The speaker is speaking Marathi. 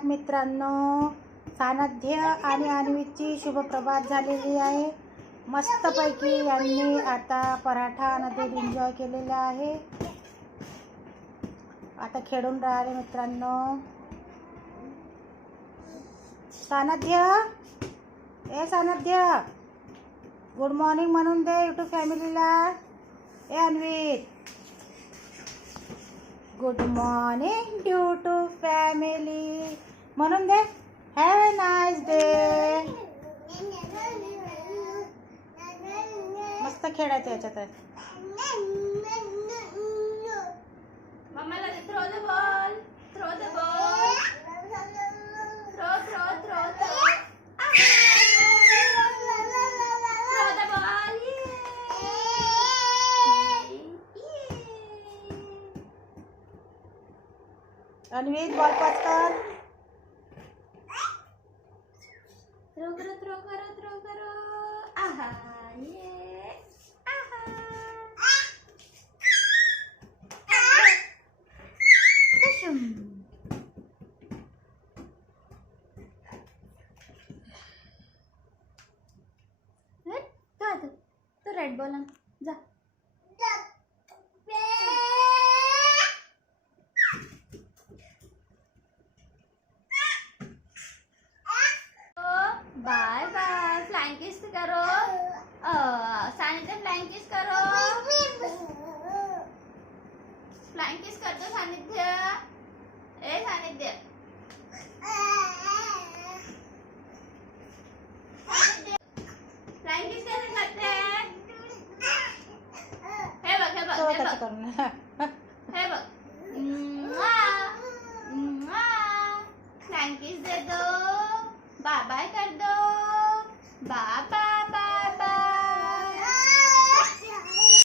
सुप्रभात मित्रांनो. सानध्य आणि अन्वीची शुभप्रभात झालेली आहे. मस्तपैकी यांनी आता पराठा नदी एन्जॉय केलेला आहे. आता खेळून राहिले मित्रांनो. सानध्य, ए सानध्य, गुड मॉर्निंग म्हणून दे यूट्यूब फॅमिलीला. ए Anvi, good morning YouTube family म्हणून दे. Have a nice day. मस्त खेळायचं याच्यात. मम्माला throw the ball, throw the ball, throw throw throw throw the ball. Anvi ball pass कर. थ्रो करो, थ्रो करो, थ्रो करो. आहा ये, आहा. तो रेड बॉल जा. Bye bye. फ्लाइंग किस करो. सानिध्य फ्लाइंग किस करो. फ्लाइंग किस कर दो सानिध्य. ए सानिध्य, फ्लाइंग किस कैसे करते हैं. हे बघ, हे बघ, तो हे कसं बघ, करणार. हे बघ. फ्लाइंग किस दे दो. बाय बाय कर दो.